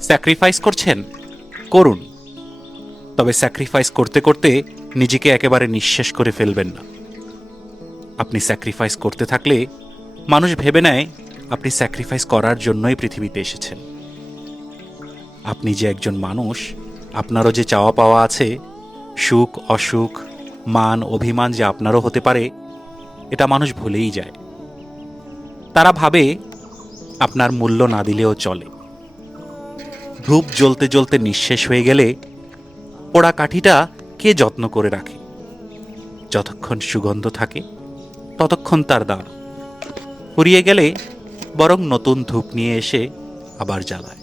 Sacrifice করছেন, করুন। তবে স্যাক্রিফাইস করতে করতে নিজেকে একেবারে নিঃশেষ করে ফেলবেন না। আপনি স্যাক্রিফাইস করতে থাকলে মানুষ ভেবে নেয় আপনি স্যাক্রিফাইস করার জন্যই পৃথিবীতে এসেছেন। আপনি যে একজন মানুষ, আপনারও যে চাওয়া পাওয়া আছে, সুখ অসুখ, মান অভিমান যে আপনারও হতে পারে, এটা মানুষ ভুলেই যায়। তারা ভাবে আপনার মূল্য না দিলেও চলে। ধূপ জ্বলতে জ্বলতে নিঃশেষ হয়ে গেলে পোড়া কাঠিটা কে যত্ন করে রাখে? যতক্ষণ সুগন্ধ থাকে ততক্ষণ তার দাম। ফুরিয়ে গেলে বরং নতুন ধূপ নিয়ে এসে আবার জ্বালায়।